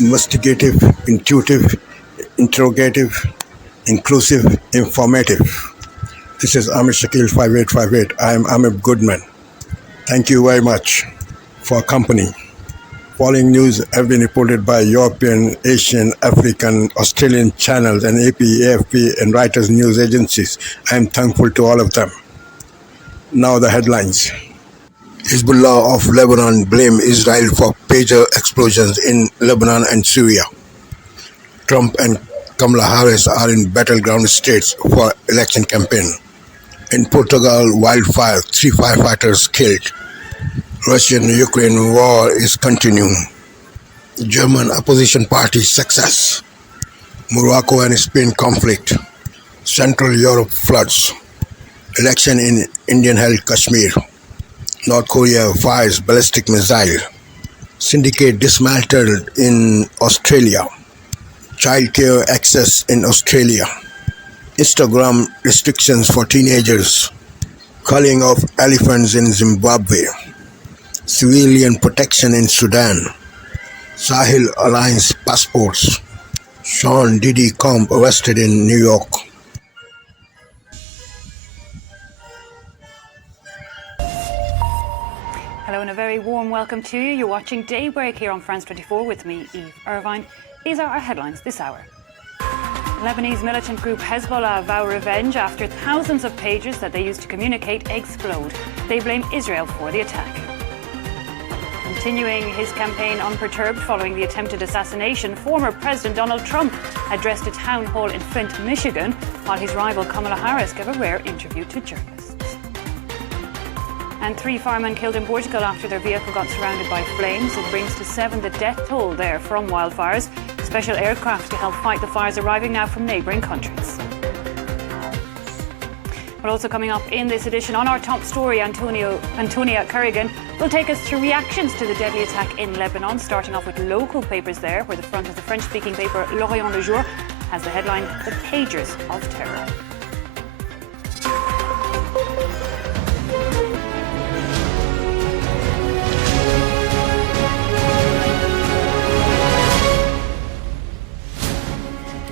Investigative, intuitive, interrogative, inclusive, informative. This is Amir Shakil 5858. I am Amir Goodman. Thank you very much for company. Following news have been reported by European, Asian, African, Australian channels and AP, AFP and Reuters news agencies. I am thankful to all of them. Now the headlines. Hezbollah of Lebanon blame Israel for pager explosions in Lebanon and Syria. Trump and Kamala Harris are in battleground states for election campaign. In Portugal, wildfire, 3 firefighters killed. Russian-Ukraine war is continuing. German opposition party success. Morocco and Spain conflict. Central Europe floods. Election in Indian-held Kashmir. North Korea fires ballistic missile. Syndicate dismantled in Australia. Childcare access in Australia. Instagram restrictions for teenagers. Culling of elephants in Zimbabwe. Civilian protection in Sudan. Sahel Alliance passports. Sean Diddy Combs arrested in New York. Hello and a very warm welcome to you. You're watching Daybreak here on France 24 with me, Eve Irvine. These are our headlines this hour. Lebanese militant group Hezbollah vow revenge after thousands of pages that they used to communicate explode. They blame Israel for the attack. Continuing his campaign unperturbed following the attempted assassination, former President Donald Trump addressed a town hall in Flint, Michigan, while his rival Kamala Harris gave a rare interview to journalists. And 3 firemen killed in Portugal after their vehicle got surrounded by flames. It brings to 7 the death toll there from wildfires. Special aircraft to help fight the fires arriving now from neighbouring countries. But also coming up in this edition, on our top story, Antonia Currigan will take us through reactions to the deadly attack in Lebanon, starting off with local papers there, where the front of the French-speaking paper L'Orient Le Jour has the headline, "The Pagers of Terror."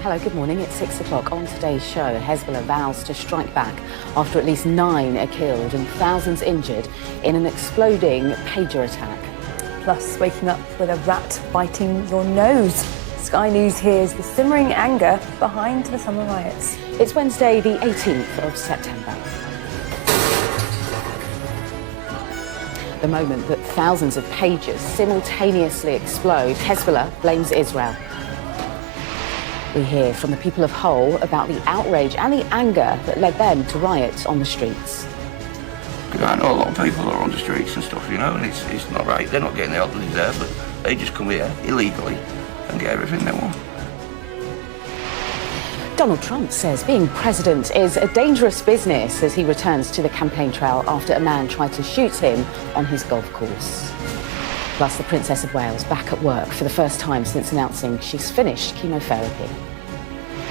Hello, good morning. It's 6 o'clock. On today's show, Hezbollah vows to strike back after at least 9 are killed and thousands injured in an exploding pager attack. Plus, waking up with a rat biting your nose. Sky News hears the simmering anger behind the summer riots. It's Wednesday, the 18th of September. The moment that thousands of pages simultaneously explode, Hezbollah blames Israel. We hear from the people of Hull about the outrage and the anger that led them to riot on the streets. I know a lot of people are on the streets and stuff, and it's not right. They're not getting the help they deserve, but they just come here illegally and get everything they want. Donald Trump says being president is a dangerous business as he returns to the campaign trail after a man tried to shoot him on his golf course. Plus, the Princess of Wales back at work for the first time since announcing she's finished chemotherapy.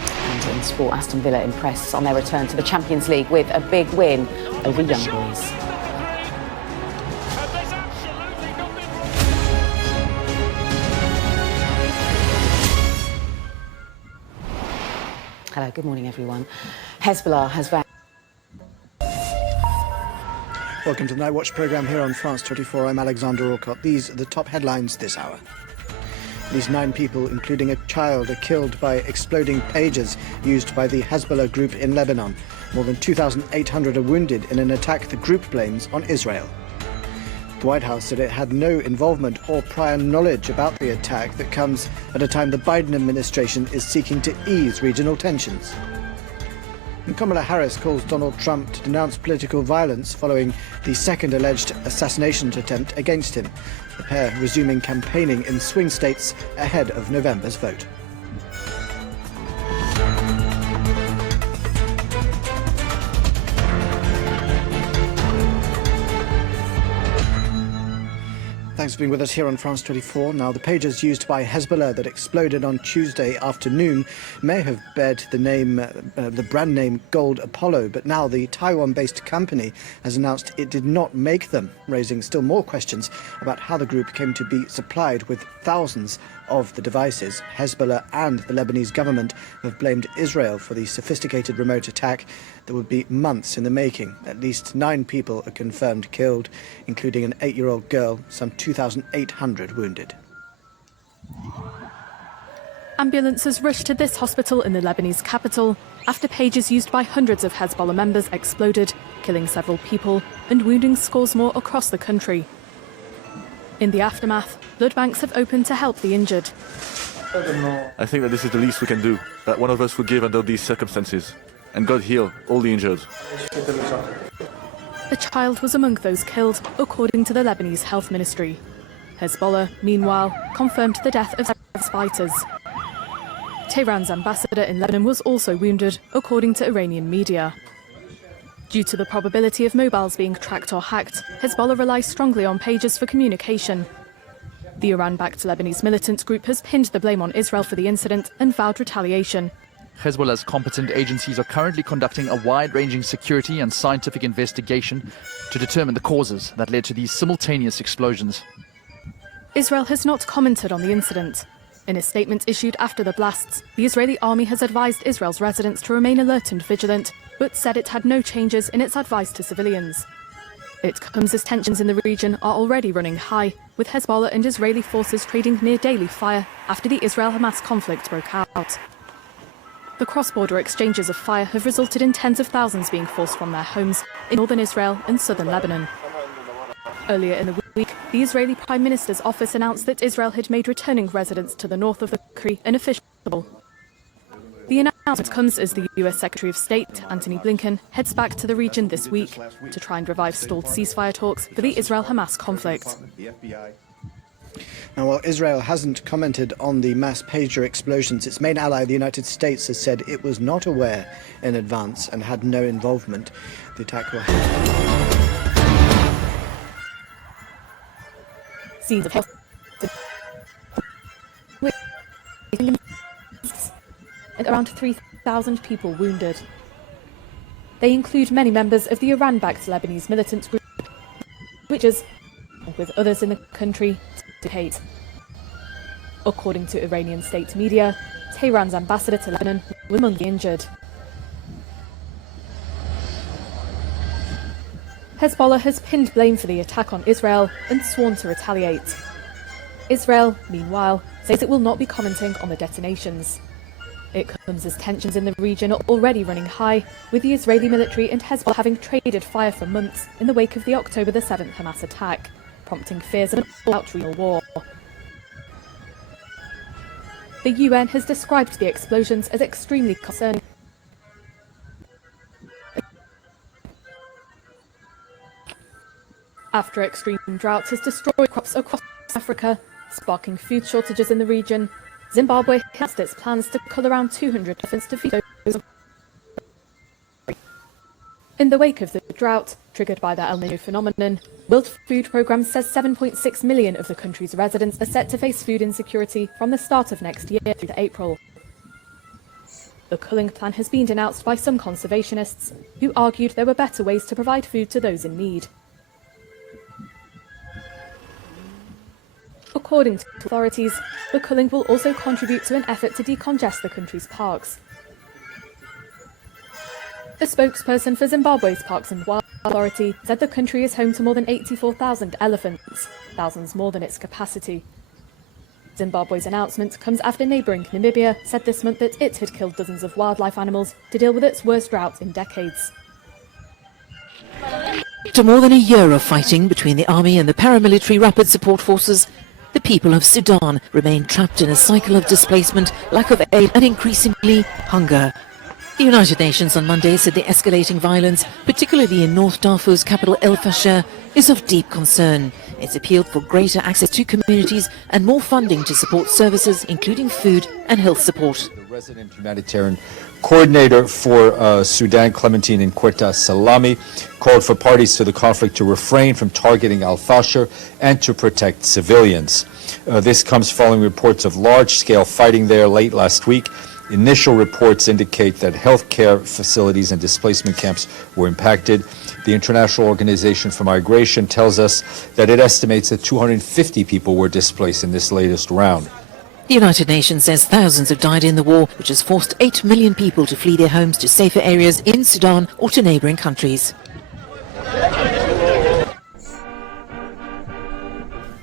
And in sport, Aston Villa impress on their return to the Champions League with a big win over Young Boys. Hello, good morning, everyone. Hezbollah has vowed. Welcome to the Night Watch programme here on France 24. I'm Alexander Orcott. These are the top headlines this hour. At least 9 people, including a child, are killed by exploding pagers used by the Hezbollah group in Lebanon. More than 2,800 are wounded in an attack the group blames on Israel. The White House said it had no involvement or prior knowledge about the attack that comes at a time the Biden administration is seeking to ease regional tensions. And Kamala Harris calls Donald Trump to denounce political violence following the second alleged assassination attempt against him. The pair resuming campaigning in swing states ahead of November's vote. thanks for being with us here on France 24. Now, the pages used by Hezbollah that exploded on Tuesday afternoon may have bared the brand name Gold Apollo, but now the Taiwan-based company has announced it did not make them, raising still more questions about how the group came to be supplied with thousands of the devices. Hezbollah and the Lebanese government have blamed Israel for the sophisticated remote attack that would be months in the making. At least 9 people are confirmed killed, including an 8-year-old girl, some 2,800 wounded. Ambulances rushed to this hospital in the Lebanese capital after pages used by hundreds of Hezbollah members exploded, killing several people and wounding scores more across the country. In the aftermath, blood banks have opened to help the injured. I think that this is the least we can do, that one of us would give under these circumstances. And God heal all the injured. A child was among those killed, according to the Lebanese Health Ministry. Hezbollah, meanwhile, confirmed the death of several fighters. Tehran's ambassador in Lebanon was also wounded, according to Iranian media. Due to the probability of mobiles being tracked or hacked, Hezbollah relies strongly on pages for communication. The Iran-backed Lebanese militant group has pinned the blame on Israel for the incident and vowed retaliation. Hezbollah's competent agencies are currently conducting a wide-ranging security and scientific investigation to determine the causes that led to these simultaneous explosions. Israel has not commented on the incident. In a statement issued after the blasts, the Israeli army has advised Israel's residents to remain alert and vigilant, but said it had no changes in its advice to civilians. It comes as tensions in the region are already running high, with Hezbollah and Israeli forces trading near daily fire after the Israel-Hamas conflict broke out. The cross-border exchanges of fire have resulted in tens of thousands being forced from their homes in northern Israel and southern Lebanon. Earlier in the week, the Israeli Prime Minister's office announced that Israel had made returning residents to the north of the country unofficial. The announcement comes as the US Secretary of State, Antony Blinken, heads back to the region this week to try and revive stalled ceasefire talks for the Israel-Hamas conflict. Now, while Israel hasn't commented on the mass pager explosions, its main ally, the United States, has said it was not aware in advance and had no involvement. The attack will Scenes of and around 3,000 people wounded. They include many members of the Iran-backed Lebanese militant group, which is, with others in the country, to hate. According to Iranian state media, Tehran's ambassador to Lebanon was among the injured. Hezbollah has pinned blame for the attack on Israel and sworn to retaliate. Israel, meanwhile, says it will not be commenting on the detonations. It comes as tensions in the region are already running high, with the Israeli military and Hezbollah having traded fire for months in the wake of the October the 7th Hamas attack, prompting fears of an all-out regional war. The UN has described the explosions as extremely concerning. After extreme drought has destroyed crops across Africa, sparking food shortages in the region, Zimbabwe announced its plans to cull around 200 elephants to feed those. In the wake of the drought, triggered by the El Niño phenomenon, World Food Programme says 7.6 million of the country's residents are set to face food insecurity from the start of next year through to April. The culling plan has been denounced by some conservationists, who argued there were better ways to provide food to those in need. According to authorities, the culling will also contribute to an effort to decongest the country's parks. A spokesperson for Zimbabwe's Parks and Wildlife Authority said the country is home to more than 84,000 elephants, thousands more than its capacity. Zimbabwe's announcement comes after neighbouring Namibia said this month that it had killed dozens of wildlife animals to deal with its worst drought in decades. After more than a year of fighting between the army and the paramilitary rapid support forces, the people of Sudan remain trapped in a cycle of displacement, lack of aid and increasingly hunger. The United Nations on Monday said the escalating violence, particularly in North Darfur's capital El Fasher, is of deep concern. It's appealed for greater access to communities and more funding to support services including food and health support. The resident humanitarian Coordinator for Sudan, Clementine Inqueta Salami, called for parties to the conflict to refrain from targeting al-Fashir and to protect civilians. This comes following reports of large-scale fighting there late last week. Initial reports indicate that healthcare facilities and displacement camps were impacted. The International Organization for Migration tells us that it estimates that 250 people were displaced in this latest round. The United Nations says thousands have died in the war, which has forced 8 million people to flee their homes to safer areas in Sudan or to neighbouring countries.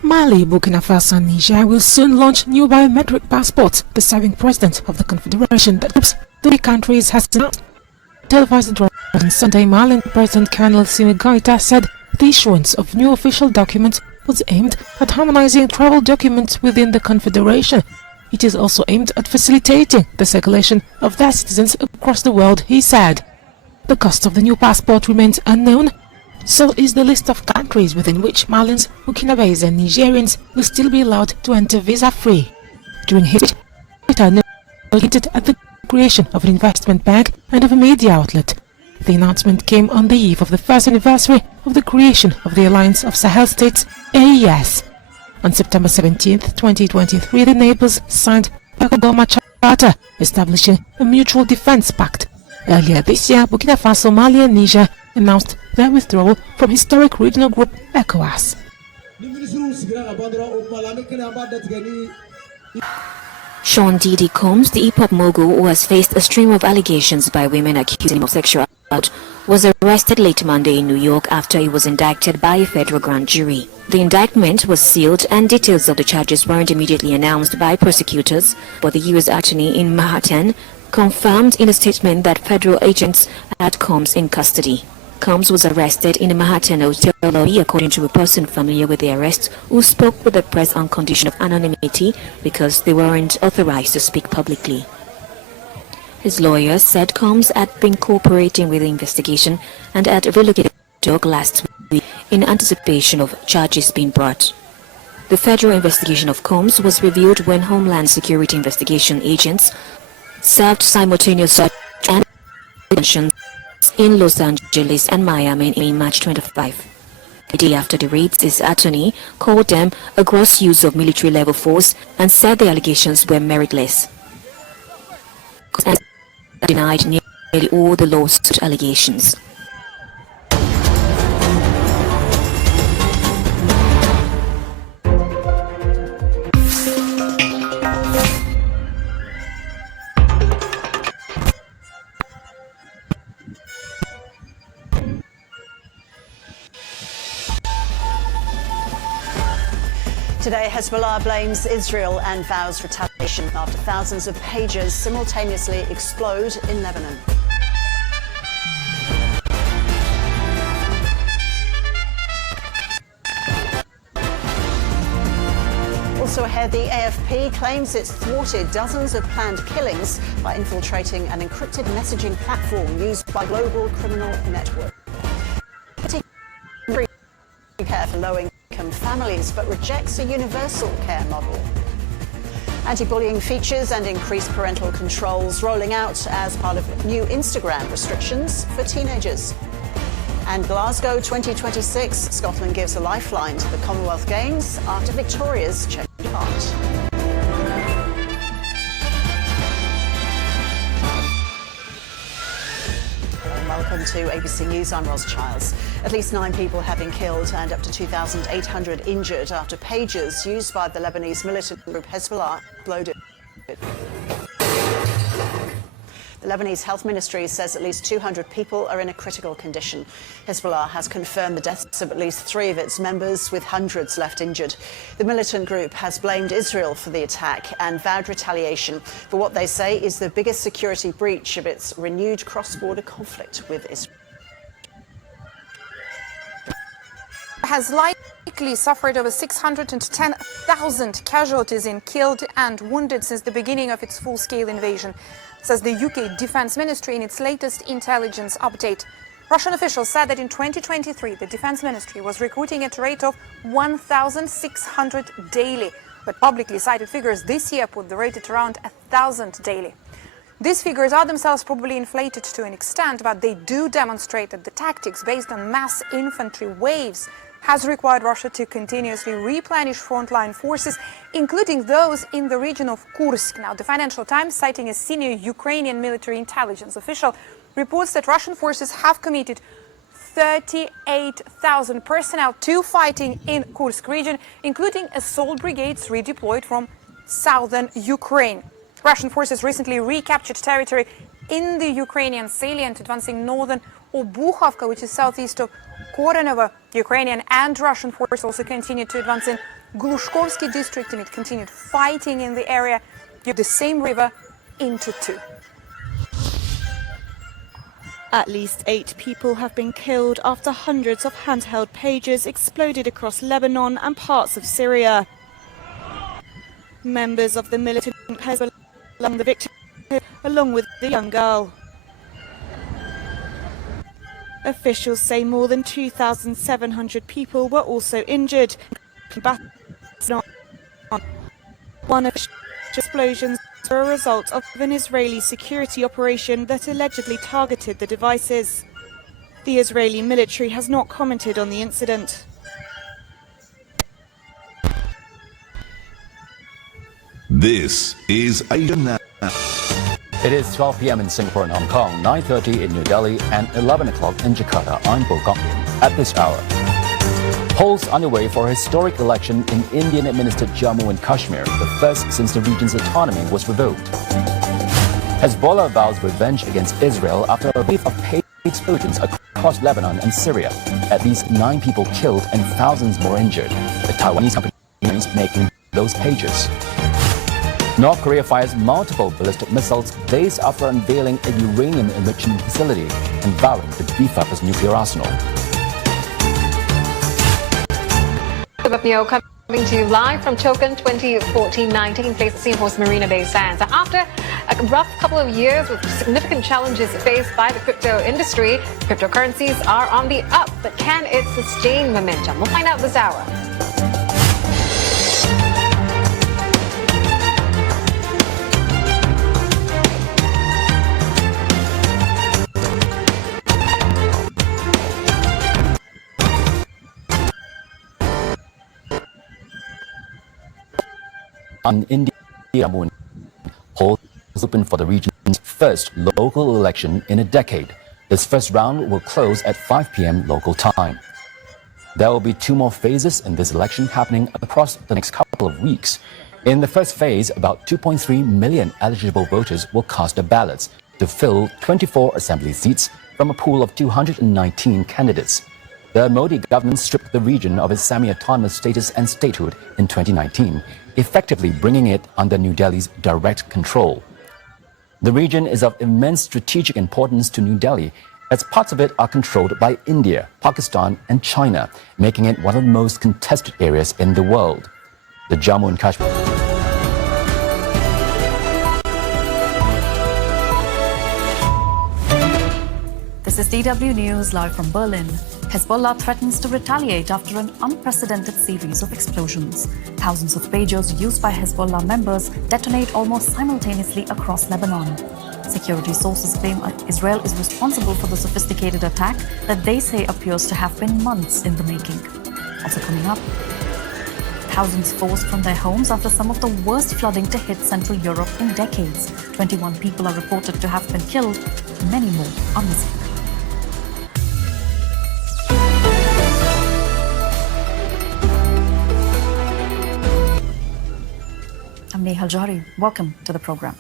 Mali, Burkina Faso and Niger will soon launch new biometric passports, the serving president of the confederation that groups the three countries has announced. Televised address on Sunday, Malian President Colonel Simi Goïta said the issuance of new official documents was aimed at harmonizing travel documents within the confederation. It is also aimed at facilitating the circulation of their citizens across the world, he said. The cost of the new passport remains unknown. So is the list of countries within which Malians, Burkinabés and Nigerians will still be allowed to enter visa-free. During his speech, Goïta hinted at the creation of an investment bank and of a media outlet. The announcement came on the eve of the first anniversary of the creation of the Alliance of Sahel States, AES. On September 17, 2023, the neighbors signed a Goma Charter establishing a mutual defense pact. Earlier this year, Burkina Faso, Mali and Niger announced their withdrawal from historic regional group ECOWAS. Sean Diddy Combs, the hip-hop mogul who has faced a stream of allegations by women accusing him of sexual assault, was arrested late Monday in New York after he was indicted by a federal grand jury. The indictment was sealed and details of the charges weren't immediately announced by prosecutors, but the U.S. attorney in Manhattan confirmed in a statement that federal agents had Combs in custody. Combs was arrested in a Manhattan hotel lobby, according to a person familiar with the arrest, who spoke with the press on condition of anonymity because they weren't authorized to speak publicly. His lawyer said Combs had been cooperating with the investigation and had relocated to New York last week in anticipation of charges being brought. The federal investigation of Combs was revealed when Homeland Security investigation agents served simultaneous search and detention in Los Angeles and Miami in March 25. A day after the raids, his attorney called them a gross use of military-level force and said the allegations were meritless. And denied nearly all the lawsuit allegations. Today, Hezbollah blames Israel and vows retaliation after thousands of pagers simultaneously explode in Lebanon. Also ahead, the AFP claims it's thwarted dozens of planned killings by infiltrating an encrypted messaging platform used by global criminal networks. Care for low-income families, but rejects a universal care model. Anti-bullying features and increased parental controls rolling out as part of new Instagram restrictions for teenagers. And Glasgow 2026, Scotland gives a lifeline to the Commonwealth Games after Victoria's change of heart. Welcome to ABC News. I'm Ros Childs. At least 9 people have been killed and up to 2,800 injured after pagers used by the Lebanese militant group Hezbollah exploded. The Lebanese Health Ministry says at least 200 people are in a critical condition. Hezbollah has confirmed the deaths of at least 3 of its members, with hundreds left injured. The militant group has blamed Israel for the attack and vowed retaliation for what they say is the biggest security breach of its renewed cross-border conflict with Israel. Has likely suffered over 610,000 casualties in killed and wounded since the beginning of its full-scale invasion, says the UK Defence Ministry in its latest intelligence update. Russian officials said that in 2023, the Defence Ministry was recruiting at a rate of 1,600 daily, but publicly cited figures this year put the rate at around 1,000 daily. These figures are themselves probably inflated to an extent, but they do demonstrate that the tactics based on mass infantry waves has required Russia to continuously replenish frontline forces, including those in the region of Kursk. Now, the Financial Times, citing a senior Ukrainian military intelligence official, reports that Russian forces have committed 38,000 personnel to fighting in Kursk region, including assault brigades redeployed from southern Ukraine. Russian forces recently recaptured territory in the Ukrainian salient, advancing northern Obuchovka, which is southeast of Korenovo. Ukrainian and Russian forces also continued to advance in Glushkovsky district, and it continued fighting in the area of the same river into two. At least 8 people have been killed after hundreds of handheld pages exploded across Lebanon and parts of Syria. Members of the militant Hezbollah among the victims, along with the young girl. Officials say more than 2,700 people were also injured. One of the explosions were a result of an Israeli security operation that allegedly targeted the devices. The Israeli military has not commented on the incident. This is Asia Now. It is 12 p.m. in Singapore and Hong Kong, 9:30 in New Delhi, and 11 o'clock in Jakarta. I'm Bo Gokmin. At this hour, polls underway for a historic election in Indian-administered Jammu and Kashmir, the first since the region's autonomy was revoked. Hezbollah vows revenge against Israel after a wave of page explosions across Lebanon and Syria. At least 9 people killed and thousands more injured. The Taiwanese company is making those pages. North Korea fires multiple ballistic missiles days after unveiling a uranium enrichment facility and vowing to beef up its nuclear arsenal. Coming to you live from Token 2014-9, taking place at Singapore's Marina Bay Sands. After a rough couple of years with significant challenges faced by the crypto industry, cryptocurrencies are on the up, but can it sustain momentum? We'll find out this hour. On India, polls open for the region's first local election in a decade. This first round will close at 5 p.m. local time. There will be 2 more phases in this election happening across the next couple of weeks. In the first phase, about 2.3 million eligible voters will cast their ballots to fill 24 assembly seats from a pool of 219 candidates. The Modi government stripped the region of its semi-autonomous status and statehood in 2019, effectively bringing it under New Delhi's direct control. The region is of immense strategic importance to New Delhi, as parts of it are controlled by India, Pakistan and China, making it one of the most contested areas in the world. The Jammu and Kashmir. This is DW News live from Berlin. Hezbollah threatens to retaliate after an unprecedented series of explosions. Thousands of pagers used by Hezbollah members detonate almost simultaneously across Lebanon. Security sources claim Israel is responsible for the sophisticated attack that they say appears to have been months in the making. Also coming up, thousands forced from their homes after some of the worst flooding to hit Central Europe in decades. 21 people are reported to have been killed. Many more are missing. I'm Nehal Jari. Welcome to the program.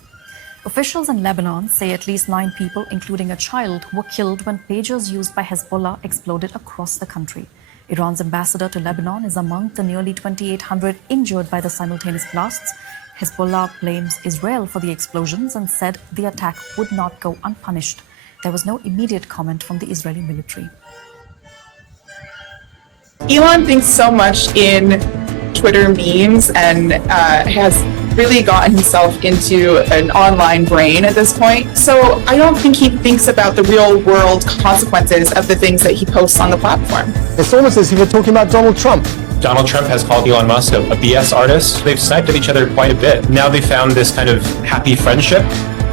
Officials in Lebanon say at least 9 people, including a child, were killed when pagers used by Hezbollah exploded across the country. Iran's ambassador to Lebanon is among the nearly 2,800 injured by the simultaneous blasts. Hezbollah blames Israel for the explosions and said the attack would not go unpunished. There was no immediate comment from the Israeli military. Elon thinks so much in Twitter memes and has really gotten himself into an online brain at this point. So I don't think he thinks about the real world consequences of the things that he posts on the platform. It's almost as if you're talking about Donald Trump. Donald Trump has called Elon Musk a BS artist. They've sniped at each other quite a bit. Now they found this kind of happy friendship.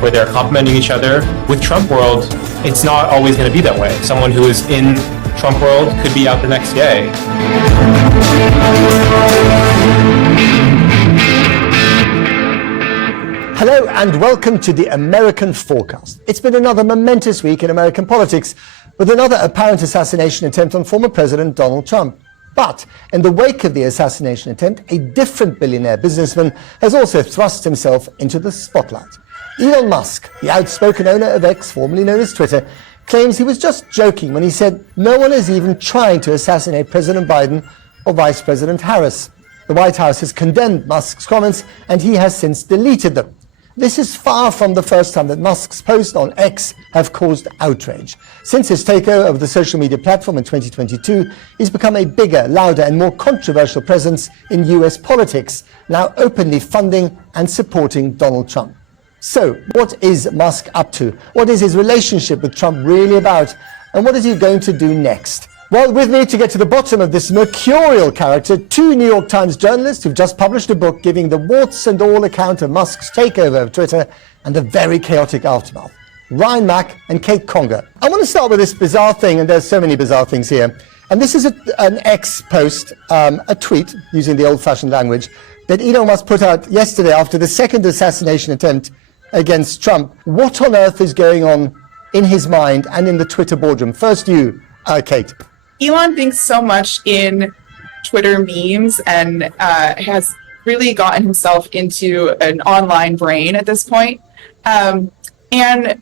where they're complementing each other. With Trump world, it's not always going to be that way. Someone who is in Trump world could be out the next day. Hello and welcome to the American Forecast. It's been another momentous week in American politics with another apparent assassination attempt on former President Donald Trump. But in the wake of the assassination attempt, a different billionaire businessman has also thrust himself into the spotlight. Elon Musk, the outspoken owner of X, formerly known as Twitter, claims he was just joking when he said no one is even trying to assassinate President Biden or Vice President Harris. The White House has condemned Musk's comments and he has since deleted them. This is far from the first time that Musk's posts on X have caused outrage. Since his takeover of the social media platform in 2022, he's become a bigger, louder and more controversial presence in US politics, now openly funding and supporting Donald Trump. So, what is Musk up to? What is his relationship with Trump really about? And what is he going to do next? Well, with me to get to the bottom of this mercurial character, two New York Times journalists who've just published a book giving the warts and all account of Musk's takeover of Twitter and the very chaotic aftermath. Ryan Mack and Kate Conger. I want to start with this bizarre thing, and there's so many bizarre things here. And this is an X post, a tweet, using the old-fashioned language, that Elon Musk put out yesterday after the second assassination attempt against Trump. What on earth is going on in his mind and in the Twitter boardroom? First you, Kate. Elon thinks so much in Twitter memes and has really gotten himself into an online brain at this point. And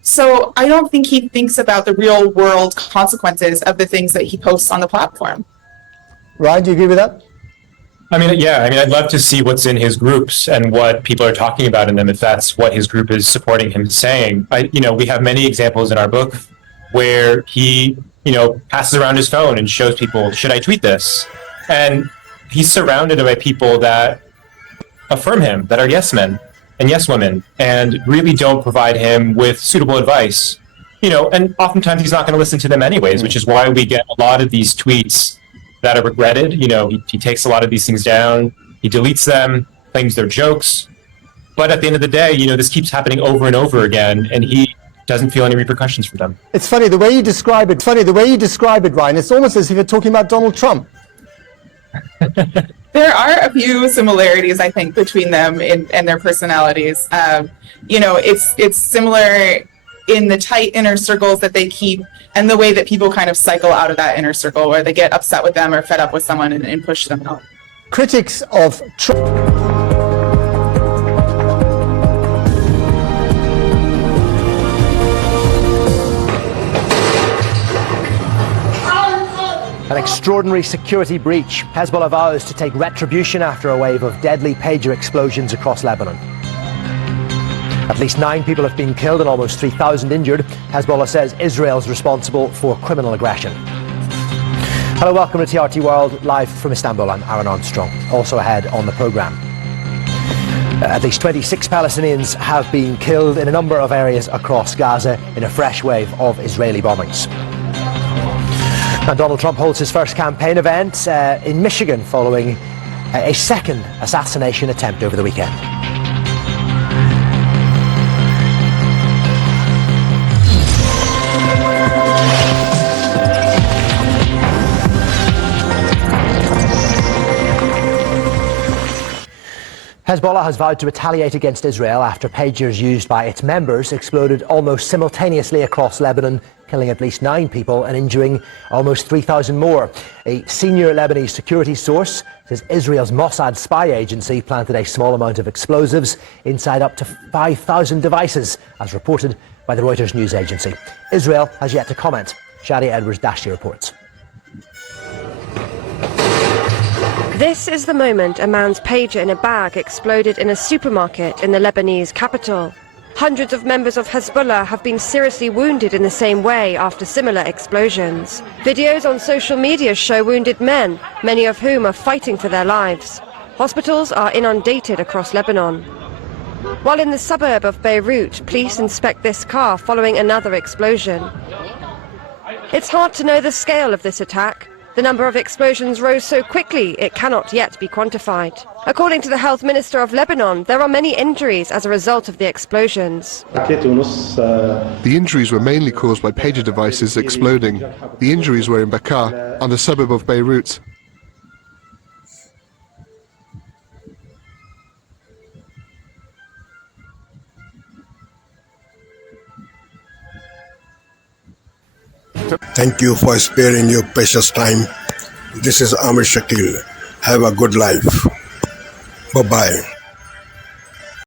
so I don't think he thinks about the real world consequences of the things that he posts on the platform. Ryan, do you agree with that? I'd love to see what's in his groups and what people are talking about in them, if that's what his group is supporting him saying. We have many examples in our book where he passes around his phone and shows people, should I tweet this? And he's surrounded by people that affirm him, that are yes men and yes women, and really don't provide him with suitable advice. And oftentimes he's not going to listen to them anyways, which is why we get a lot of these tweets that are regretted. He takes a lot of these things down, he deletes them, claims they're jokes. But at the end of the day, this keeps happening over and over again, and he doesn't feel any repercussions for them. It's funny the way you describe it. Ryan. It's almost as if you're talking about Donald Trump. There are a few similarities, I think, between them and their personalities. It's similar in the tight inner circles that they keep and the way that people kind of cycle out of that inner circle where they get upset with them or fed up with someone and push them out. Critics of Trump. An extraordinary security breach. Hezbollah vows to take retribution after a wave of deadly pager explosions across Lebanon. At least 9 people have been killed and almost 3,000 injured. Hezbollah says Israel's responsible for criminal aggression. Hello, welcome to TRT World, live from Istanbul. I'm Aaron Armstrong. Also ahead on the programme. At least 26 Palestinians have been killed in a number of areas across Gaza in a fresh wave of Israeli bombings. And Donald Trump holds his first campaign event in Michigan following a second assassination attempt over the weekend. Hezbollah has vowed to retaliate against Israel after pagers used by its members exploded almost simultaneously across Lebanon, killing at least 9 people and injuring almost 3,000 more. A senior Lebanese security source says Israel's Mossad spy agency planted a small amount of explosives inside up to 5,000 devices, as reported by the Reuters news agency. Israel has yet to comment. Shadi Edwards-Dashti reports. This is the moment a man's pager in a bag exploded in a supermarket in the Lebanese capital. Hundreds of members of Hezbollah have been seriously wounded in the same way after similar explosions. Videos on social media show wounded men, many of whom are fighting for their lives. Hospitals are inundated across Lebanon. While in the suburb of Beirut, police inspect this car following another explosion. It's hard to know the scale of this attack. The number of explosions rose so quickly it cannot yet be quantified. According to the health minister of Lebanon, there are many injuries as a result of the explosions. The injuries were mainly caused by pager devices exploding. The injuries were in Bekaa, and a suburb of Beirut. Thank you for sparing your precious time. This is Amir Shakil. Have a good life. Bye-bye.